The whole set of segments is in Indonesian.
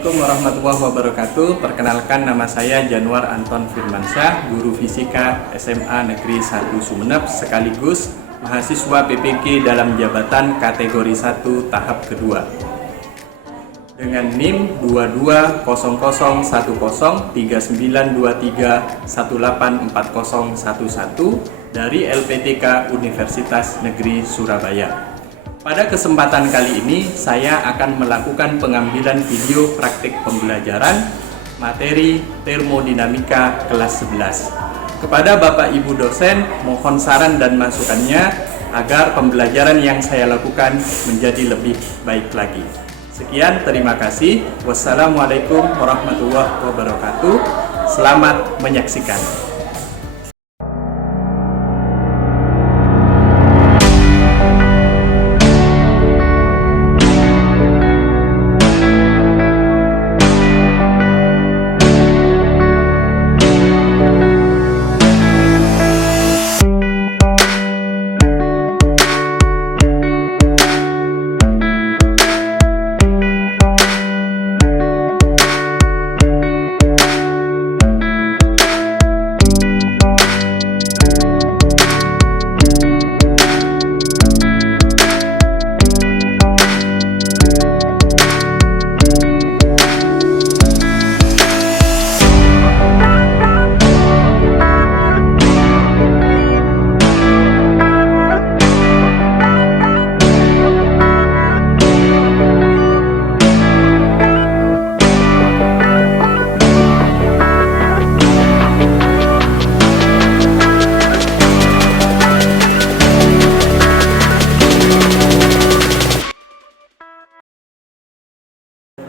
Assalamualaikum warahmatullahi wabarakatuh. Perkenalkan, nama saya Januar Anton Firmansyah, guru fisika SMA Negeri 1 Sumeneb, sekaligus mahasiswa PPG dalam jabatan kategori 1 tahap kedua. Dengan NIM 2200003923184011 dari LPTK Universitas Negeri Surabaya. Pada kesempatan kali ini, saya akan melakukan pengambilan video praktik pembelajaran materi termodinamika kelas 11. Kepada Bapak Ibu dosen, mohon saran dan masukannya agar pembelajaran yang saya lakukan menjadi lebih baik lagi. Sekian, terima kasih. Wassalamualaikum warahmatullahi wabarakatuh. Selamat menyaksikan.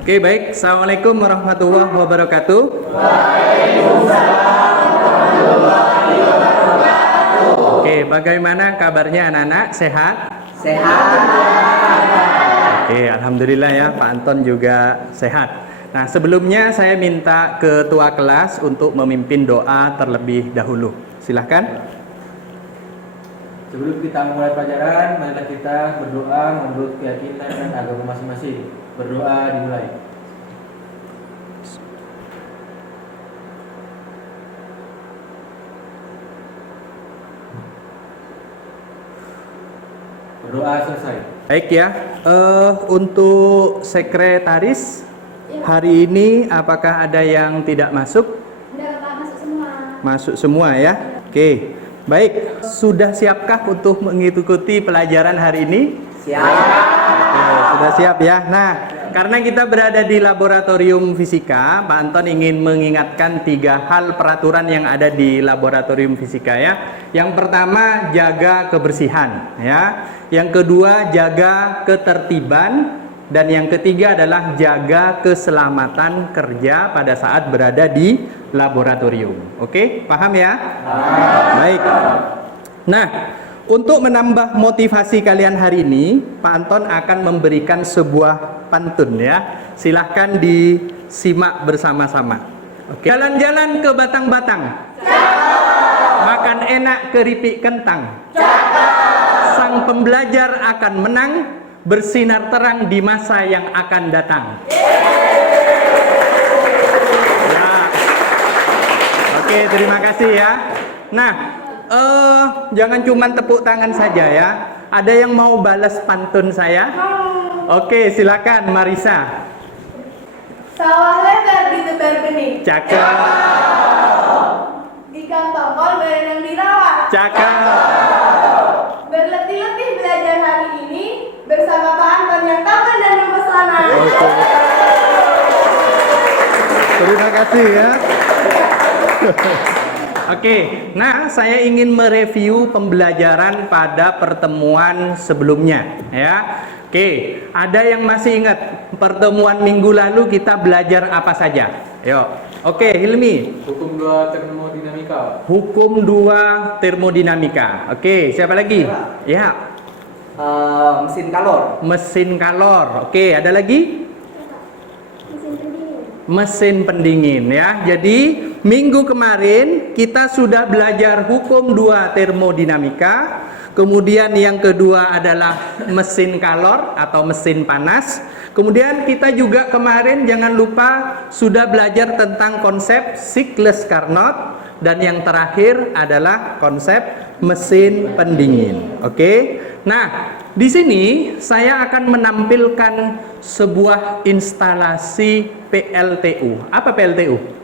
Oke, baik. Assalamualaikum warahmatullahi wabarakatuh. Waalaikumsalam warahmatullahi wabarakatuh. Oke, bagaimana kabarnya anak-anak? Sehat? Sehat. Oke, alhamdulillah ya, Pak Anton juga sehat. Nah, sebelumnya saya minta ketua kelas untuk memimpin doa terlebih dahulu. Silahkan. Sebelum kita memulai pelajaran, marilah kita berdoa menurut keyakinan dan agama masing-masing. Berdoa dimulai. Berdoa selesai. Baik ya, untuk sekretaris hari ini apakah ada yang tidak masuk? Enggak, Pak, masuk semua. Masuk semua ya. Oke. Baik, sudah siapkah untuk mengikuti pelajaran hari ini? Siap. Oke, sudah siap ya. Nah, karena kita berada di laboratorium fisika, Pak Anton ingin mengingatkan 3 hal peraturan yang ada di laboratorium fisika ya. Yang pertama, jaga kebersihan ya. Yang kedua, jaga ketertiban. Dan yang ketiga adalah jaga keselamatan kerja pada saat berada di laboratorium. Oke, paham ya? Baik. Nah, untuk menambah motivasi kalian hari ini, Pak Anton akan memberikan sebuah pantun ya. Silahkan disimak bersama-sama. Oke. Jalan-jalan ke Batang-Batang. Makan enak keripik kentang. Sang pembelajar akan menang, bersinar terang di masa yang akan datang. Nah, oke, terima kasih ya. Nah, jangan cuma tepuk tangan saja ya. Ada yang mau balas pantun saya? Oke, silakan Marisa. Sawah lebar ditebar benih. Cakep. Ikan tongkol berenang di rawa. Cakep. Berletih-letih belajar hari ini bersama Pak Anton yang tampan dan mempesona. Oke. Terima kasih ya. Oke, nah saya ingin mereview pembelajaran pada pertemuan sebelumnya ya. Oke, ada yang masih ingat pertemuan minggu lalu kita belajar apa saja? Yuk. Oke, Hilmi. Hukum 2 termodinamika. Hukum 2 termodinamika. Oke, siapa lagi? Ya. Mesin kalor. Mesin kalor. Oke, ada lagi? Mesin pendingin. Mesin pendingin ya. Jadi minggu kemarin kita sudah belajar hukum 2 termodinamika. Kemudian yang kedua adalah mesin kalor atau mesin panas. Kemudian kita juga kemarin jangan lupa sudah belajar tentang konsep siklus Carnot, dan yang terakhir adalah konsep mesin pendingin. Oke. Nah, di sini saya akan menampilkan sebuah instalasi PLTU. Apa PLTU?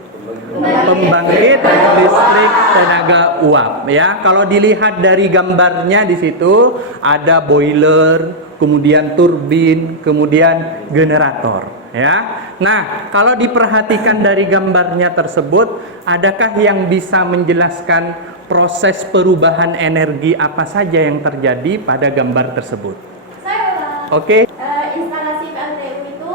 Pembangkit listrik tenaga uap, ya. Kalau dilihat dari gambarnya di situ ada boiler, kemudian turbin, kemudian generator, ya. Nah, kalau diperhatikan dari gambarnya tersebut, adakah yang bisa menjelaskan proses perubahan energi apa saja yang terjadi pada gambar tersebut? Saya Oke. instalasi PLTU itu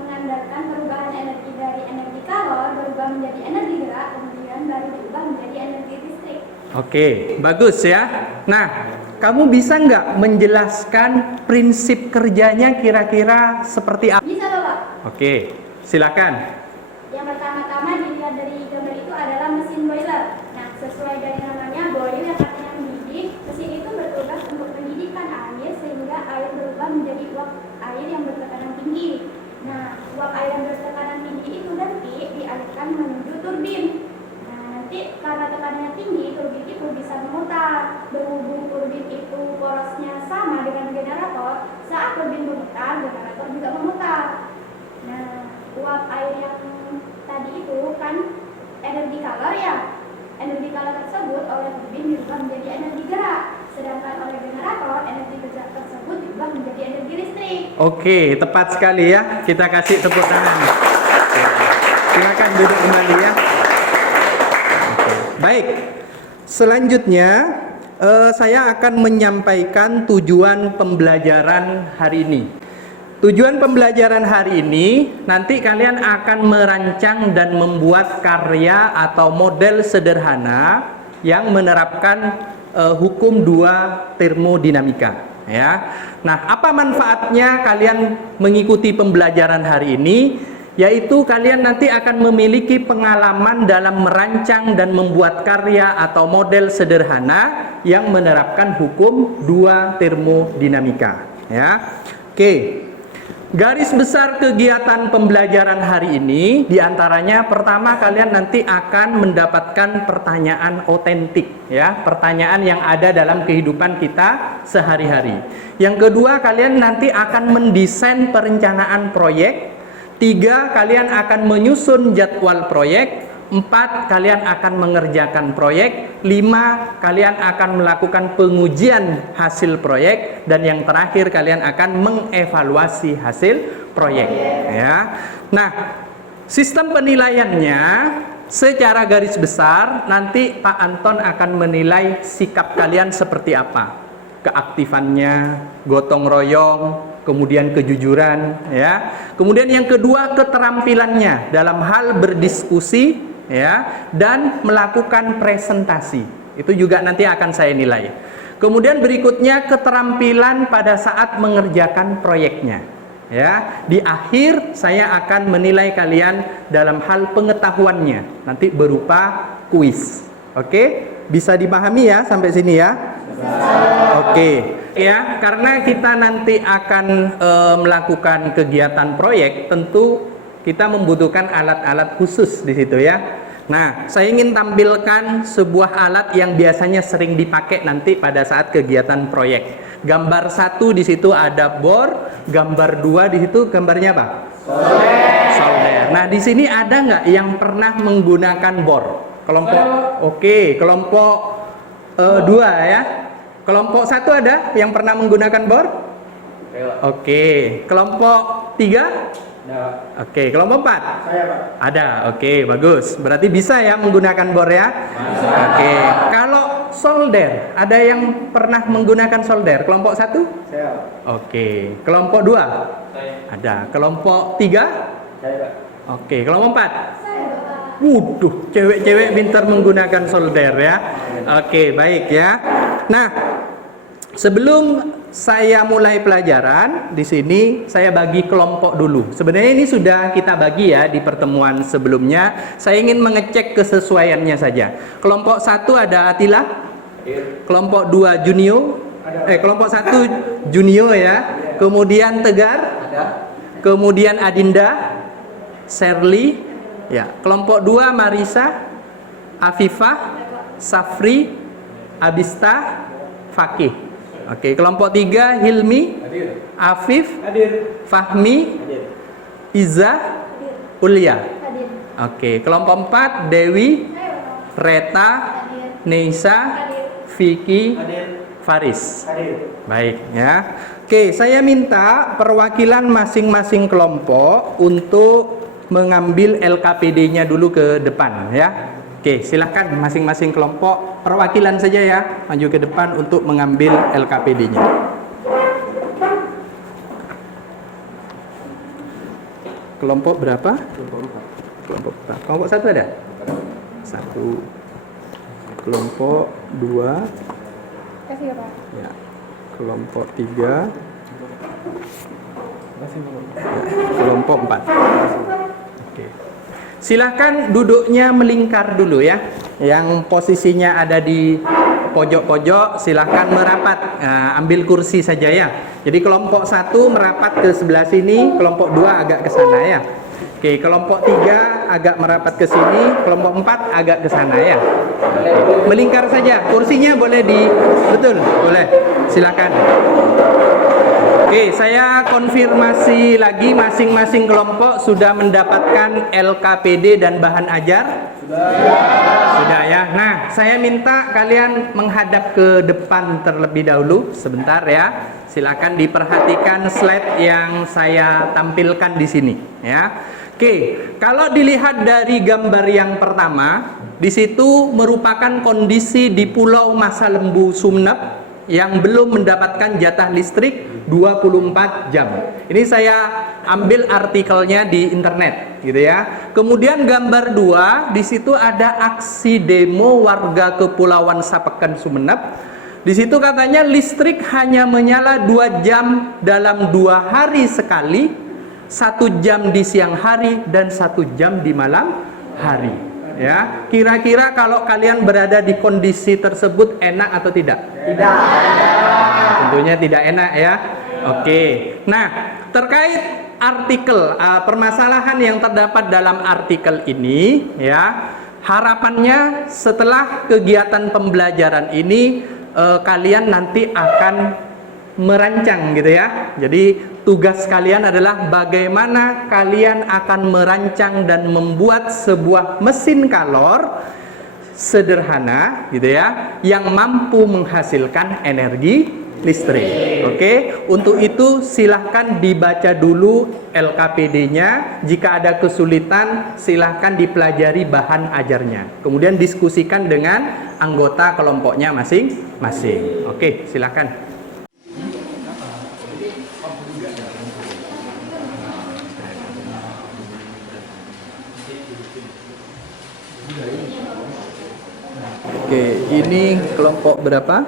mengandalkan perubahan energi dari energi kalor berubah menjadi energi gerak, kemudian baru berubah menjadi energi listrik. Oke, bagus ya. Nah, kamu bisa nggak menjelaskan prinsip kerjanya kira-kira seperti apa? Bisa Bapak? Oke, silakan. Yang pertama-tama dilihat dari gambar itu adalah mesin boiler. Nah, sesuai dari namanya, boiler yang artinya mendidih, mesin itu bertugas untuk mendidihkan air sehingga air berubah menjadi uap air yang bertekanan tinggi. Nah, uap air yang bertekanan tinggi itu nanti dialirkan menuju turbin. Nah, nanti karena tekanannya tinggi, turbin itu bisa memutar. Berhubung turbin itu porosnya sama dengan generator, saat turbin memutar, generator juga memutar. Nah, uap air yang tadi itu kan energi kalor ya. Energi kalor tersebut oleh turbin diubah menjadi energi gerak. Sedangkan oleh generator, energi gerak tersebut diubah menjadi energi listrik. Oke, tepat sekali ya. Kita kasih tepuk tangan. Oke. Silakan duduk kembali ya. Oke. Baik. Selanjutnya saya akan menyampaikan tujuan pembelajaran hari ini. Tujuan pembelajaran hari ini, nanti kalian akan merancang dan membuat karya atau model sederhana yang menerapkan hukum dua termodinamika, ya. Nah, apa manfaatnya kalian mengikuti pembelajaran hari ini? Yaitu kalian nanti akan memiliki pengalaman dalam merancang dan membuat karya atau model sederhana yang menerapkan hukum dua termodinamika, ya. Oke. Garis besar kegiatan pembelajaran hari ini diantaranya pertama kalian nanti akan mendapatkan pertanyaan otentik, ya, pertanyaan yang ada dalam kehidupan kita sehari-hari. Yang kedua, kalian nanti akan mendesain perencanaan proyek. 3, kalian akan menyusun jadwal proyek. 4, kalian akan mengerjakan proyek. 5, kalian akan melakukan pengujian hasil proyek. Dan yang terakhir, kalian akan mengevaluasi hasil proyek, ya. Nah, sistem penilaiannya secara garis besar nanti Pak Anton akan menilai sikap kalian seperti apa. Keaktifannya, gotong royong, kemudian kejujuran, ya. Kemudian yang kedua, keterampilannya dalam hal berdiskusi, ya, dan melakukan presentasi. Itu juga nanti akan saya nilai. Kemudian berikutnya keterampilan pada saat mengerjakan proyeknya, ya. Di akhir saya akan menilai kalian dalam hal pengetahuannya, nanti berupa kuis. Oke? Bisa dipahami ya sampai sini ya? Oke. Ya, karena kita nanti akan melakukan kegiatan proyek, tentu kita membutuhkan alat-alat khusus di situ ya. Nah, saya ingin tampilkan sebuah alat yang biasanya sering dipakai nanti pada saat kegiatan proyek. Gambar 1 di situ ada bor, gambar 2 di situ gambarnya apa? Solder. Nah, di sini ada nggak yang pernah menggunakan bor? Kelompok, oke, kelompok 2 ya. Kelompok 1 ada yang pernah menggunakan bor? Oke, kelompok 3? Oke, kelompok 4? Saya, Pak. Ada, oke, bagus. Berarti bisa ya menggunakan bor ya? Oke, kalau solder, ada yang pernah menggunakan solder? Kelompok 1? Saya. Oke, kelompok 2? Saya. Ada, kelompok 3? Saya, Pak. Oke, kelompok 4? Saya Bapak. Waduh, cewek-cewek pintar menggunakan solder ya. Oke, baik ya. Nah, sebelum saya mulai pelajaran, di sini saya bagi kelompok dulu. Sebenarnya ini sudah kita bagi ya di pertemuan sebelumnya. Saya ingin mengecek kesesuaiannya saja. Kelompok 1 ada Atila? Kelompok 2 Junio. Kelompok 1 Junio ya. Kemudian Tegar. Ada. Kemudian Adinda, Sherly. Ya. Kelompok 2 Marisa, Afifah, Safri, Abista, Fakih. Oke, kelompok 3 Hilmi, Afif, Fahmi, Iza, Ulia. Hadir. Oke, kelompok 4 Dewi, Reta, Neisa, Vicky, Faris. Baik ya. Oke, saya minta perwakilan masing-masing kelompok untuk mengambil LKPD-nya dulu ke depan ya. Oke, silahkan masing-masing kelompok perwakilan saja ya, maju ke depan untuk mengambil LKPD-nya. Kelompok berapa? Kelompok 4. Kelompok 1 ada? 1. Kelompok 2. Kasih ya, Pak. Ya. Kelompok 3. Kelompok 4. Oke. Silahkan duduknya melingkar dulu ya. Yang posisinya ada di pojok-pojok silahkan merapat. Nah, ambil kursi saja ya. Jadi kelompok 1 merapat ke sebelah sini, kelompok 2 agak ke sana ya. Oke, kelompok 3 agak merapat ke sini, kelompok 4 agak ke sana ya. Melingkar saja. Kursinya boleh betul, boleh. Silakan. Oke, saya konfirmasi lagi masing-masing kelompok sudah mendapatkan LKPD dan bahan ajar? Sudah ya. Nah, saya minta kalian menghadap ke depan terlebih dahulu sebentar ya. Silakan diperhatikan slide yang saya tampilkan di sini ya. Oke, kalau dilihat dari gambar yang pertama, di situ merupakan kondisi di Pulau Masalembu Sumeneb yang belum mendapatkan jatah listrik 24 jam. Ini saya ambil artikelnya di internet gitu ya. Kemudian gambar 2, di situ ada aksi demo warga Kepulauan Sapeken Sumeneb. Di situ katanya listrik hanya menyala 2 jam dalam 2 hari sekali, 1 jam di siang hari dan 1 jam di malam hari. Ya, kira-kira kalau kalian berada di kondisi tersebut enak atau tidak? Tidak. Tentunya tidak enak ya. Oke. Nah, terkait artikel permasalahan yang terdapat dalam artikel ini ya, harapannya setelah kegiatan pembelajaran ini kalian nanti akan merancang gitu ya. Jadi tugas kalian adalah bagaimana kalian akan merancang dan membuat sebuah mesin kalor sederhana gitu ya, yang mampu menghasilkan energi listrik. Oke, untuk itu silahkan dibaca dulu LKPD-nya. Jika ada kesulitan silahkan dipelajari bahan ajarnya. Kemudian diskusikan dengan anggota kelompoknya masing-masing. Oke, silahkan. Oke, ini kelompok berapa?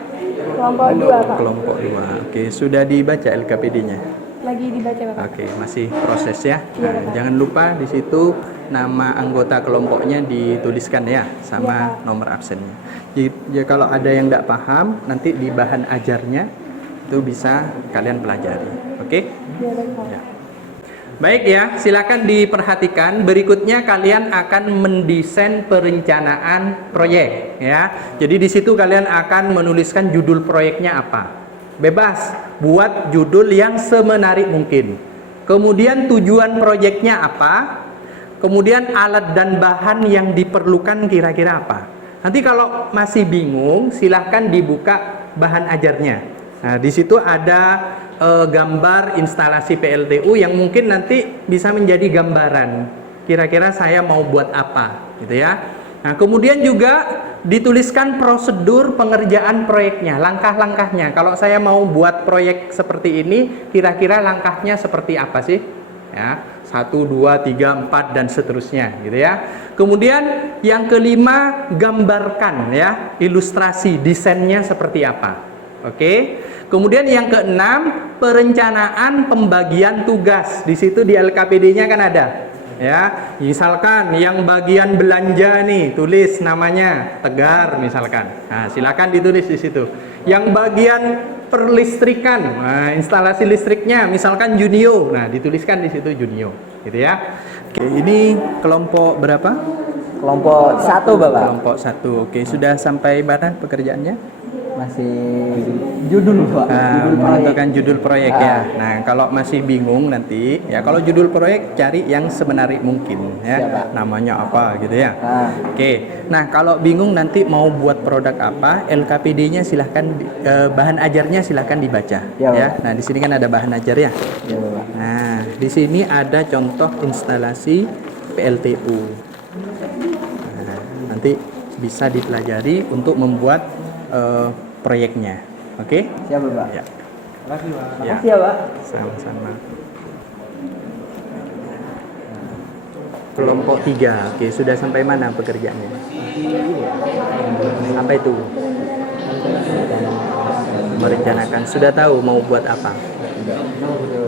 Kelompok 2, Pak. Kelompok 2. Oke, sudah dibaca LKPD-nya? Lagi dibaca, Pak. Oke, masih proses ya. Nah, jangan lupa di situ nama anggota kelompoknya dituliskan ya, sama nomor absennya. Jadi kalau ada yang tidak paham, nanti di bahan ajarnya itu bisa kalian pelajari. Oke? Iya, baik, Pak. Ya. Baik ya, silakan diperhatikan. Berikutnya kalian akan mendesain perencanaan proyek ya. Jadi di situ kalian akan menuliskan judul proyeknya apa. Bebas, buat judul yang semenarik mungkin. Kemudian tujuan proyeknya apa? Kemudian alat dan bahan yang diperlukan kira-kira apa. Nanti kalau masih bingung, silahkan dibuka bahan ajarnya. Nah, di situ ada gambar instalasi PLTU yang mungkin nanti bisa menjadi gambaran. Kira-kira saya mau buat apa, gitu ya. Nah, kemudian juga dituliskan prosedur pengerjaan proyeknya, langkah-langkahnya. Kalau saya mau buat proyek seperti ini, kira-kira langkahnya seperti apa sih? Ya, 1, 2, 3, 4 dan seterusnya, gitu ya. Kemudian yang kelima, gambarkan ya, ilustrasi desainnya seperti apa. Oke. Kemudian yang keenam, perencanaan pembagian tugas. Di situ di LKPD-nya kan ada Ya, misalkan yang bagian belanja nih, tulis namanya Tegar misalkan. Nah, silakan ditulis di situ. Yang bagian perlistrikan, nah, instalasi listriknya misalkan Junio. Nah, dituliskan di situ Junio, gitu ya. Oke, ini kelompok berapa? Kelompok 1 Bapak. Kelompok 1. Oke, sudah sampai mana pekerjaannya? Masih judul Pak. Judul proyek. Menentukan judul proyek ya. Nah, kalau masih bingung nanti ya, kalau judul proyek cari yang semenarik mungkin ya. Siap, Pak. Namanya apa gitu ya. Ah. Oke. Nah, kalau bingung nanti mau buat produk apa, LKPD-nya silahkan bahan ajarnya silahkan dibaca Ya, ya. Pak. Nah, di sini kan ada bahan ajar ya. Ya Bapak. Nah, di sini ada contoh instalasi PLTU. Nah, nanti bisa dipelajari untuk membuat proyeknya. Oke? Siap Bapak. Ya. Makasih Pak. Ya. Makasih ya Pak. Sama-sama. Kelompok 3. Oke, sudah sampai mana pekerjaannya? Apa itu? Merencanakan. Sudah tahu mau buat apa?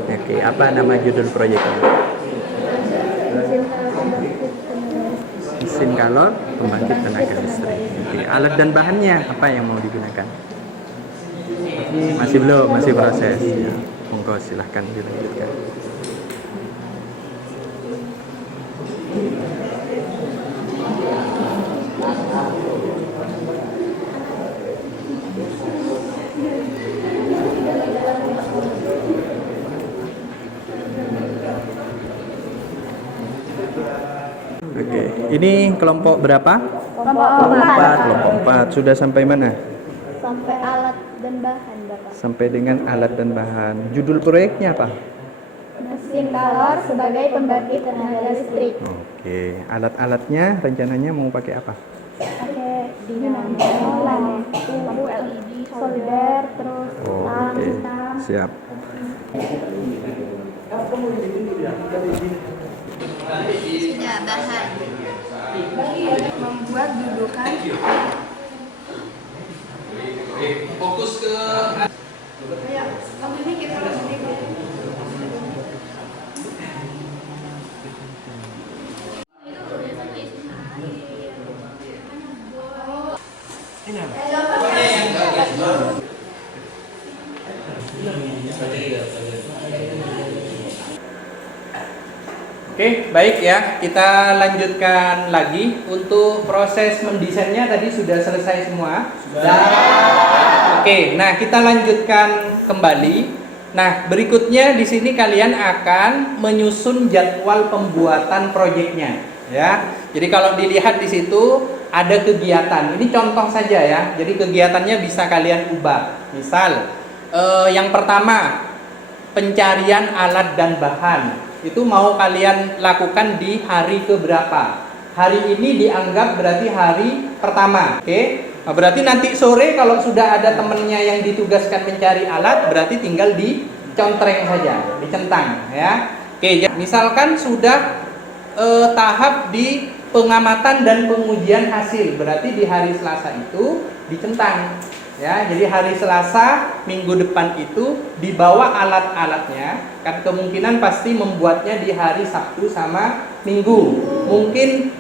Oke, apa nama judul proyeknya? Mesin kalor pembangkit tenaga listrik. Oke, alat dan bahannya apa yang mau digunakan? Masih belum, masih proses. Ya. Monggo silahkan dilanjutkan. Oke, ini kelompok berapa? Kelompok 4. Kelompok 4. Sudah sampai mana? Sampai alat dan bahan, Bapak. Sampai dengan alat dan bahan. Judul proyeknya apa? Mesin kalor sebagai pembangkit tenaga listrik. Oke, alat-alatnya rencananya mau pakai apa? Pakai dinamo, lampu LED, solder, terus Oh, lam, oke. hitam. Siap. Sudah bahan membuat dudukan Fokus ke ini kita Oke, baik ya. Kita lanjutkan lagi. Untuk proses mendesainnya tadi sudah selesai semua. Oke, nah kita lanjutkan kembali. Nah, berikutnya di sini kalian akan menyusun jadwal pembuatan proyeknya, ya. Jadi kalau dilihat di situ ada kegiatan. Ini contoh saja ya. Jadi kegiatannya bisa kalian ubah. Misal, yang pertama pencarian alat dan bahan. Itu mau kalian lakukan di hari keberapa? Hari ini dianggap berarti hari pertama. Oke? Nah, berarti nanti sore kalau sudah ada temennya yang ditugaskan mencari alat, berarti tinggal dicontreng saja, dicentang ya. Oke, misalkan sudah tahap di pengamatan dan pengujian hasil, berarti di hari Selasa itu dicentang. Ya, jadi hari Selasa minggu depan itu dibawa alat-alatnya, kan kemungkinan pasti membuatnya di hari Sabtu sama Minggu. Mungkin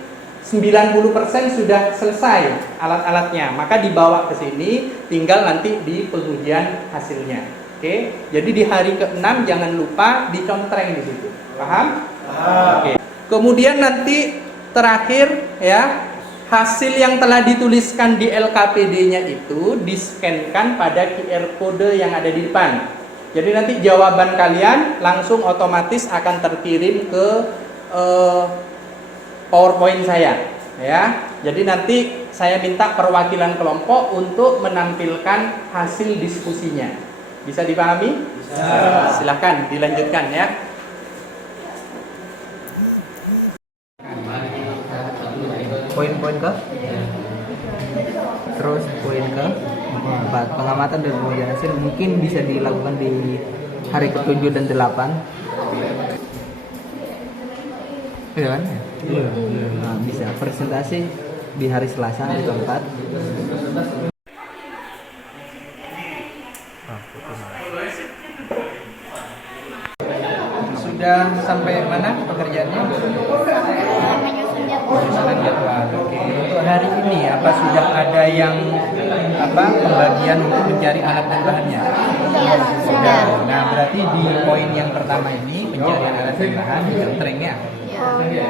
90% sudah selesai alat-alatnya, maka dibawa ke sini, tinggal nanti di pengujian hasilnya. Oke, jadi di hari ke-6 jangan lupa dicontreng di situ. Paham? Oke. Kemudian nanti terakhir ya, hasil yang telah dituliskan di LKPD-nya itu di-scan-kan pada QR code yang ada di depan. Jadi nanti jawaban kalian langsung otomatis akan terkirim ke PowerPoint saya, ya. Jadi nanti saya minta perwakilan kelompok untuk menampilkan hasil diskusinya. Bisa dipahami? Bisa. Silahkan dilanjutkan ya. Poin-poin ke? Terus poin ke? 4. Pengamatan dan pengujian hasil mungkin bisa dilakukan di hari ke-7 dan 8. Iya kan? Iya. Nah, bisa presentasi di hari Selasa hari ke-4. sudah sampai mana pekerjaannya? Menyusun jadwal. Penyusunan jadwal. Oke. Untuk hari ini apa sudah ada yang pembagian untuk mencari alat dan bahannya? Iya, sudah. Nah, berarti di poin yang pertama ini pencarian alat dan bahan dijemtreng ya. Iya.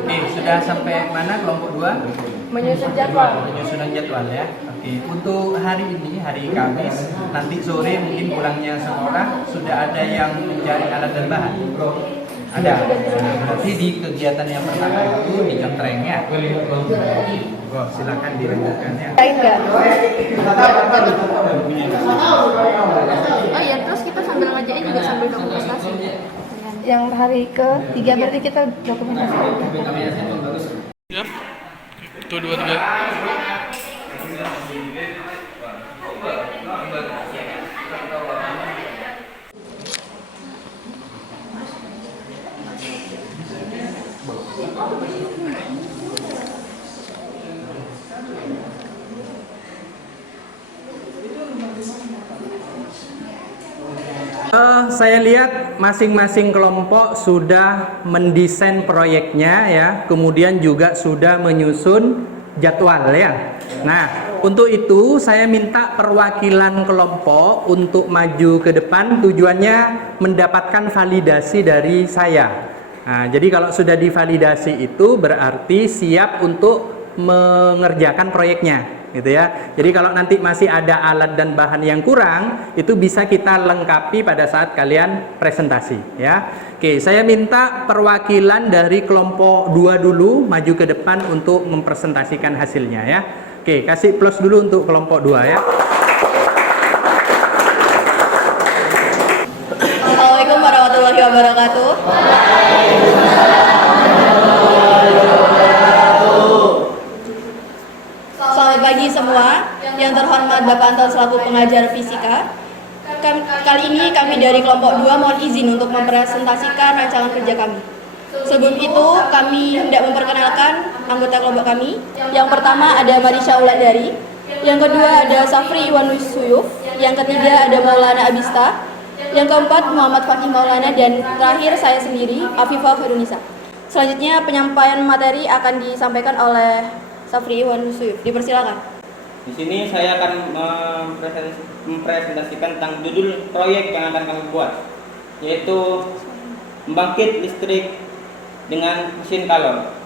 Oke, sudah sampai mana kelompok 2? Menyusun jadwal. Penyusunan jadwal ya. Oke, untuk hari ini, hari Kamis, nanti sore mungkin pulangnya sekolah sudah ada yang mencari alat dan bahan. Ada. Nah, berarti di kegiatan yang pertama itu di Jontreng ya. Oh, silakan dilanjutkan ya. Lain nggak? Oh iya, terus kita sambil ngerjain juga sambil dokumentasi. Yang hari ketiga berarti kita dokumentasi. Siap. Tuh, 2, 3. Saya lihat masing-masing kelompok sudah mendesain proyeknya ya, kemudian juga sudah menyusun jadwal ya. Nah, untuk itu saya minta perwakilan kelompok untuk maju ke depan, tujuannya mendapatkan validasi dari saya. Nah, jadi kalau sudah divalidasi itu berarti siap untuk mengerjakan proyeknya. Gitu ya. Jadi kalau nanti masih ada alat dan bahan yang kurang, itu bisa kita lengkapi pada saat kalian presentasi ya. Oke, saya minta perwakilan dari kelompok 2 dulu maju ke depan untuk mempresentasikan hasilnya ya. Oke, kasih plus dulu untuk kelompok 2 ya. Assalamualaikum warahmatullahi wabarakatuh. Selamat pagi semua. Yang terhormat Bapak Anton selaku pengajar fisika. Kali ini kami dari kelompok 2 mohon izin untuk mempresentasikan rancangan kerja kami. Sebelum itu kami hendak memperkenalkan anggota kelompok kami. Yang pertama ada Marisha Ulandari. Yang kedua ada Safri Iwan Suyuf. Yang ketiga ada Maulana Abista. Yang keempat Muhammad Fakih Maulana. Dan terakhir saya sendiri, Afifah Khairunisa. Selanjutnya penyampaian materi akan disampaikan oleh Safri Iwan Suyuf. Dipersilakan. Di sini saya akan mempresentasikan tentang judul proyek yang akan kami buat, yaitu membangkit listrik dengan mesin kalor.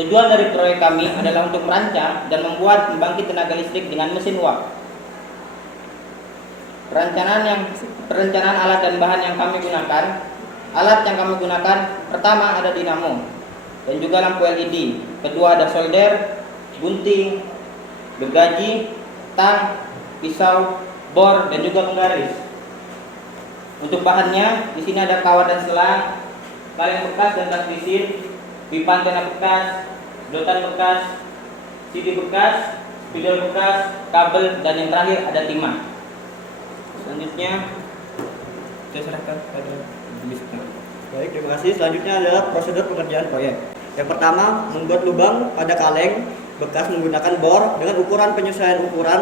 Tujuan dari proyek kami adalah untuk merancang dan membuat pembangkit tenaga listrik dengan mesin uap. Perencanaan alat dan bahan yang kami gunakan. Alat yang kami gunakan pertama ada dinamo dan juga lampu LED. Kedua ada solder, gunting, gergaji, tang, pisau, bor, dan juga penggaris. Untuk bahannya, di sini ada kawat dan selang, kaleng bekas dan tas visit, pipa antena bekas, sedotan bekas, CD bekas, spidol bekas, kabel, dan yang terakhir ada timah. Selanjutnya, saya serahkan pada Mister. Baik, terima kasih. Selanjutnya adalah prosedur pengerjaan proyek. Yang pertama, membuat lubang pada kaleng bekas menggunakan bor dengan ukuran penyesuaian ukuran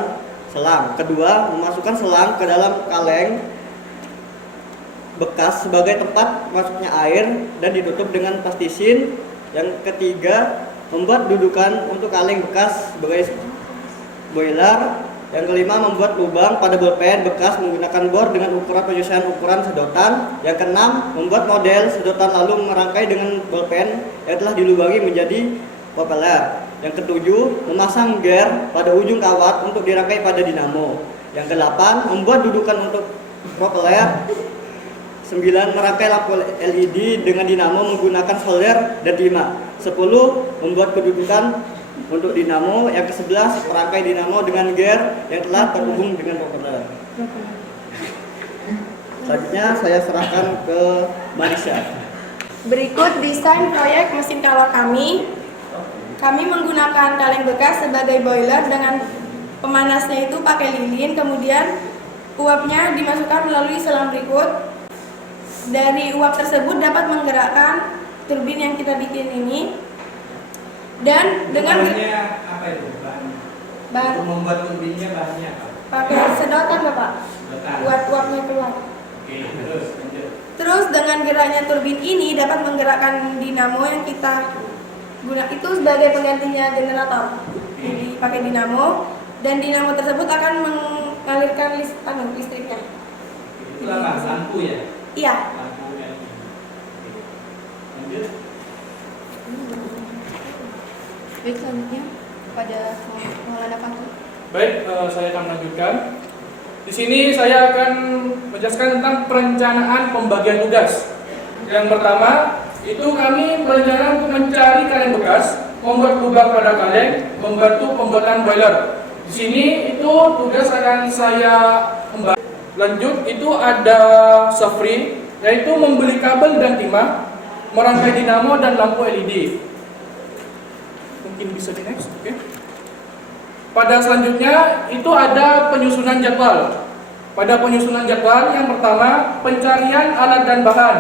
selang. Kedua, memasukkan selang ke dalam kaleng bekas sebagai tempat masuknya air dan ditutup dengan plastisin. Yang ketiga, membuat dudukan untuk kaleng bekas sebagai boiler. Yang kelima, membuat lubang pada bolpen bekas menggunakan bor dengan ukuran penyesuaian ukuran sedotan. Yang keenam, membuat model sedotan lalu merangkai dengan bolpen yang telah dilubangi menjadi propeller. Yang ketujuh, memasang gear pada ujung kawat untuk dirangkai pada dinamo. Yang kedelapan, membuat dudukan untuk propeller. 9, merangkai lampu LED dengan dinamo menggunakan solder dan timah. 10, membuat kedudukan untuk dinamo. Yang ke-11, merangkai dinamo dengan gear yang telah terhubung dengan propeller. Selanjutnya saya serahkan ke Marisha. Berikut desain proyek mesin kalor kami. Kami menggunakan kaleng bekas sebagai boiler dengan pemanasnya itu pakai lilin, kemudian Uapnya dimasukkan melalui selang berikut. Dari uap tersebut dapat menggerakkan turbin yang kita bikin ini. Dan dengan apa itu bahannya? bahan Untuk membuat turbinnya bahannya apa? pakai sedotan Bapak, Sedotan. buat uapnya keluar. Oke, terus lanjut. Terus dengan geraknya turbin ini dapat menggerakkan dinamo yang kita guna itu sebagai penggantinya generator. Jadi pakai dinamo dan dinamo tersebut akan mengalirkan listriknya. Itu apa? Lampu ya? Iya. Lampu LED. Lanjut. Baik, selanjutnya pada Maulana Fakih. Baik, saya akan melanjutkan. Di sini saya akan menjelaskan tentang perencanaan pembagian tugas. Yang pertama, itu kami berencana untuk mencari kaleng bekas, membuat lubang pada kaleng, membantu pembuatan boiler. Di sini itu tugas akan saya membahas. Lanjut, itu ada Safri, yaitu membeli kabel dan timah, merangkai dinamo dan lampu LED. Mungkin bisa di next, oke? Pada selanjutnya itu ada penyusunan jadwal. Pada penyusunan jadwal yang pertama pencarian alat dan bahan.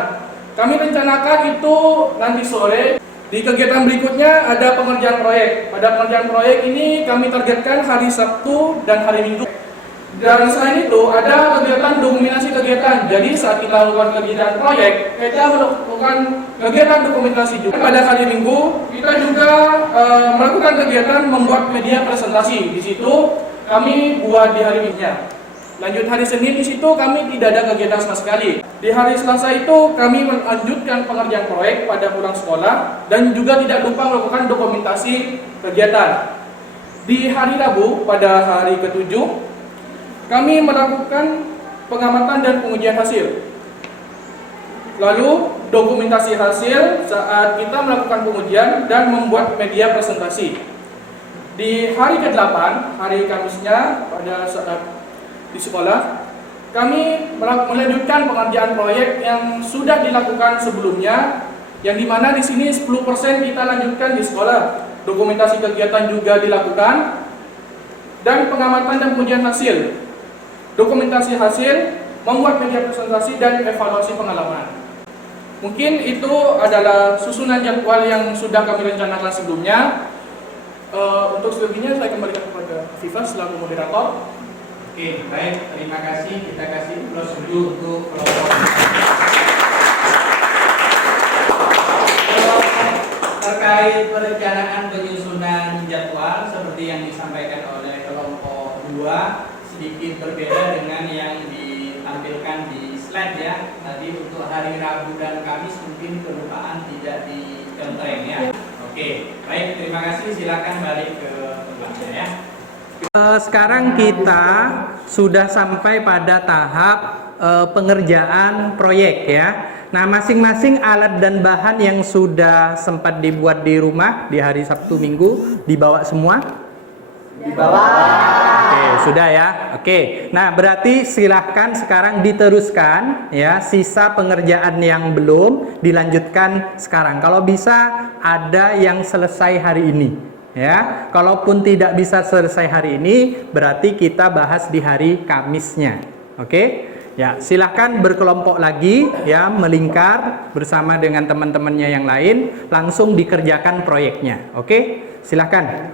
Kami rencanakan itu nanti sore. Di kegiatan berikutnya ada pengerjaan proyek. Pada pengerjaan proyek ini kami targetkan hari Sabtu dan hari Minggu. Dan selain itu ada kegiatan dokumentasi kegiatan. Jadi saat kita melakukan kegiatan proyek, kita melakukan kegiatan dokumentasi juga. Pada hari Minggu kita juga melakukan kegiatan membuat media presentasi. Di situ kami buat di hari Minggunya. Lanjut hari Senin di situ kami tidak ada kegiatan sama sekali. Di hari Selasa itu kami melanjutkan pengerjaan proyek pada pulang sekolah dan juga tidak lupa melakukan dokumentasi kegiatan. Di hari Rabu pada hari ke-7 kami melakukan pengamatan dan pengujian hasil. Lalu dokumentasi hasil saat kita melakukan pengujian dan membuat media presentasi. Di hari ke-8, hari Kamisnya pada saat di sekolah, kami melanjutkan pengerjaan proyek yang sudah dilakukan sebelumnya, yang dimana di sini 10% kita lanjutkan di sekolah. Dokumentasi kegiatan juga dilakukan dan pengamatan dan pengujian hasil. Dokumentasi hasil, membuat media presentasi dan evaluasi pengalaman. Mungkin itu adalah susunan jadwal yang sudah kami rencanakan sebelumnya. Untuk selebihnya saya kembalikan kepada Viva selaku moderator. Oke, baik. Terima kasih. Kita kasih plus dulu untuk kelompok. Terkait perencanaan penyusunan jadwal seperti yang disampaikan oleh kelompok 2, sedikit berbeda dengan yang ditampilkan di slide ya. Tadi untuk hari Rabu dan Kamis mungkin kelupaan tidak dicontreng ya. Oke, baik, terima kasih. Silakan balik ke tempatnya ya. Sekarang kita sudah sampai pada tahap pengerjaan proyek ya. Nah, masing-masing alat dan bahan yang sudah sempat dibuat di rumah di hari Sabtu Minggu dibawa semua? Dibawa. Oke, sudah ya. Oke. Nah, berarti silahkan sekarang diteruskan ya, sisa pengerjaan yang belum dilanjutkan sekarang. Kalau bisa ada yang selesai hari ini ya. Kalaupun tidak bisa selesai hari ini, berarti kita bahas di hari Kamisnya. Oke? Ya, silahkan berkelompok lagi ya, melingkar bersama dengan teman-temannya yang lain, langsung dikerjakan proyeknya. Oke? Silahkan.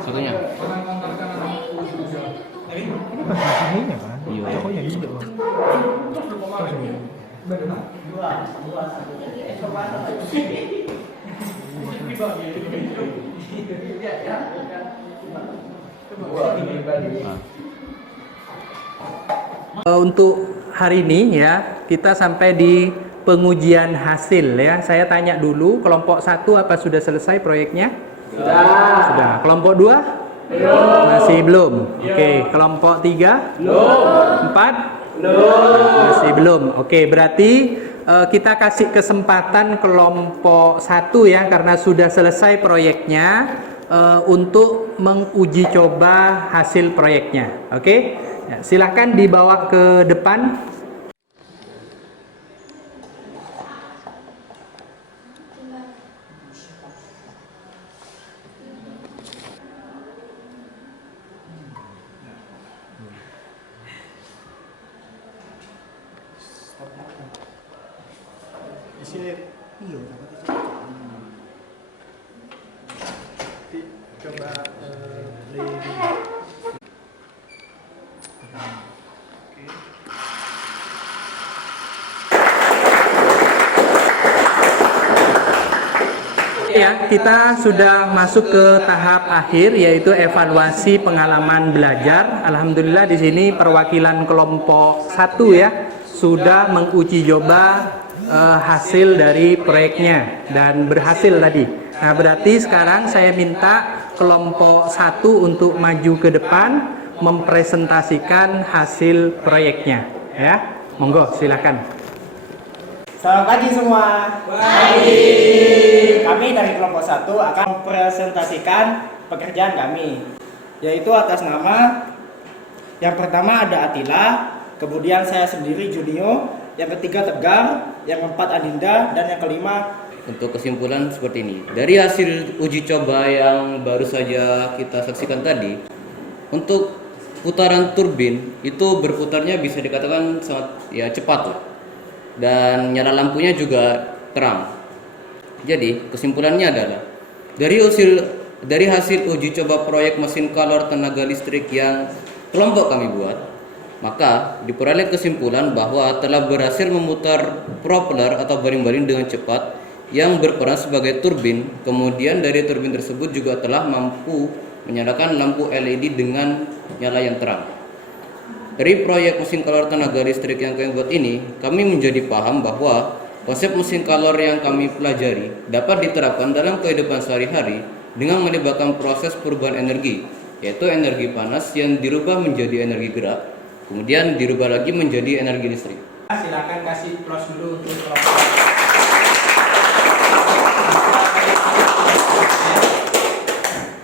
Satunya. Untuk hari ini ya, kita sampai di pengujian hasil ya. Saya tanya dulu, kelompok 1 apa sudah selesai proyeknya? Sudah. Kelompok 2? Belum. Masih belum. Oke, kelompok 3? Belum. 4? Belum. Masih belum. Oke, berarti kita kasih kesempatan kelompok 1 ya, karena sudah selesai proyeknya, untuk menguji coba hasil proyeknya. Oke? Ya, silakan dibawa ke depan. Ya, kita sudah masuk ke tahap akhir, yaitu evaluasi pengalaman belajar. Alhamdulillah di sini perwakilan kelompok 1 ya sudah menguji coba hasil dari proyeknya dan berhasil tadi. Nah, berarti sekarang saya minta kelompok 1 untuk maju ke depan mempresentasikan hasil proyeknya ya. Monggo silakan. Selamat pagi semua. Pagi. Kami dari kelompok 1 akan mempresentasikan pekerjaan kami, yaitu atas nama yang pertama ada Atila, kemudian saya sendiri Junio, yang ketiga Tegar, yang keempat Adinda, dan yang kelima. Untuk kesimpulan seperti ini, dari hasil uji coba yang baru saja kita saksikan tadi, untuk putaran turbin itu berputarnya bisa dikatakan sangat ya cepat lah. Dan nyala lampunya juga terang. Jadi kesimpulannya adalah dari hasil uji coba proyek mesin color tenaga listrik yang kelompok kami buat, maka diperoleh kesimpulan bahwa telah berhasil memutar propeller atau baling-baling dengan cepat yang berperan sebagai turbin. Kemudian dari turbin tersebut juga telah mampu menyalakan lampu LED dengan nyala yang terang. Dari proyek mesin color tenaga listrik yang kami buat ini, kami menjadi paham bahwa konsep mesin color yang kami pelajari dapat diterapkan dalam kehidupan sehari-hari dengan melibatkan proses perubahan energi, yaitu energi panas yang dirubah menjadi energi gerak, kemudian dirubah lagi menjadi energi listrik. Silakan kasih plus dulu untuk kelompok.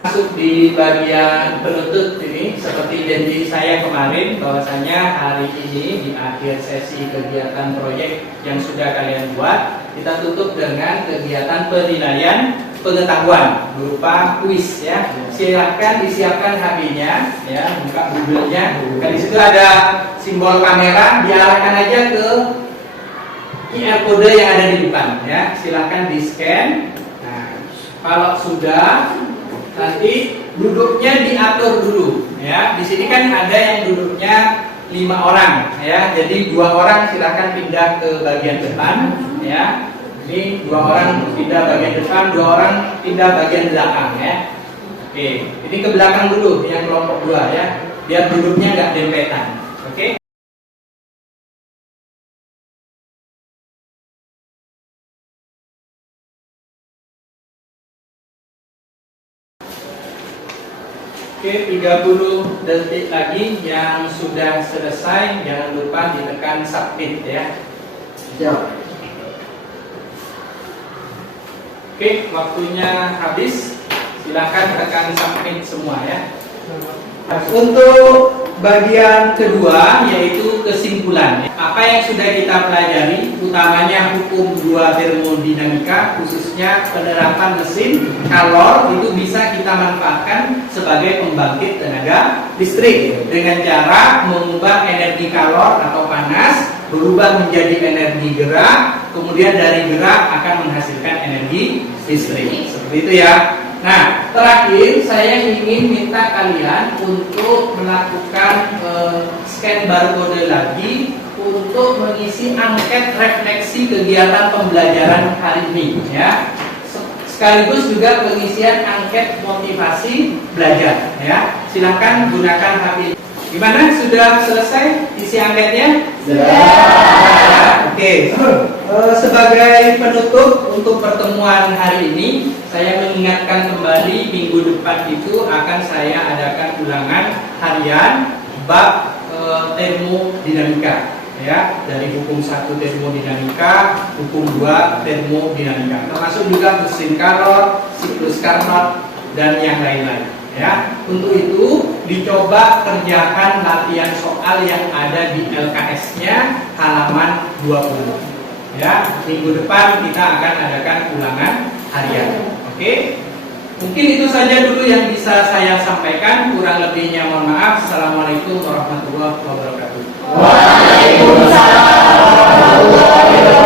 Masuk di bagian penutup ini, seperti janji saya kemarin bahwasanya hari ini di akhir sesi kegiatan proyek yang sudah kalian buat, kita tutup dengan kegiatan penilaian pengetahuan berupa kuis ya. Silakan disiapkan HP-nya ya, buka Google-nya. Dan di situ ada simbol kamera, diarahkan aja ke QR kode yang ada di depan ya. Kalau sudah, nanti duduknya diatur dulu ya. Di sini kan ada yang duduknya 5 orang ya. Jadi 2 orang silahkan pindah ke bagian depan ya. Ini 2 orang pindah bagian depan, 2 orang pindah bagian belakang ya. Oke, ini ke belakang dulu yang kelompok 2 ya. Biar duduknya nggak dempetan. Oke. Oke, 30 detik lagi. Yang sudah selesai jangan lupa ditekan submit ya. Siap. Oke, waktunya habis. Silakan tekan submit semua ya. Untuk bagian kedua yaitu kesimpulan. Apa yang sudah kita pelajari, utamanya hukum 2 termodinamika, khususnya penerapan mesin kalor itu bisa kita manfaatkan sebagai pembangkit tenaga listrik dengan cara mengubah energi kalor atau panas berubah menjadi energi gerak, kemudian dari gerak akan menghasilkan energi listrik. Seperti itu ya. Nah, terakhir saya ingin minta kalian untuk melakukan scan barcode lagi untuk mengisi angket refleksi kegiatan pembelajaran hari ini ya. Sekaligus juga pengisian angket motivasi belajar ya. Silakan gunakan HP. Gimana? Sudah selesai isi anketnya? Sudah. Oke. Sebagai penutup untuk pertemuan hari ini, saya mengingatkan kembali minggu depan itu akan saya adakan ulangan harian bab termodinamika ya, dari hukum 1 termodinamika, hukum 2 termodinamika, termasuk juga mesin Carnot, siklus Carnot dan yang lain-lain. Ya, untuk itu dicoba kerjakan latihan soal yang ada di LKS-nya halaman 20. Ya, minggu depan kita akan adakan ulangan harian. Oke. Mungkin itu saja dulu yang bisa saya sampaikan, kurang lebihnya mohon maaf. Assalamualaikum warahmatullahi wabarakatuh. Waalaikumsalam warahmatullahi wabarakatuh.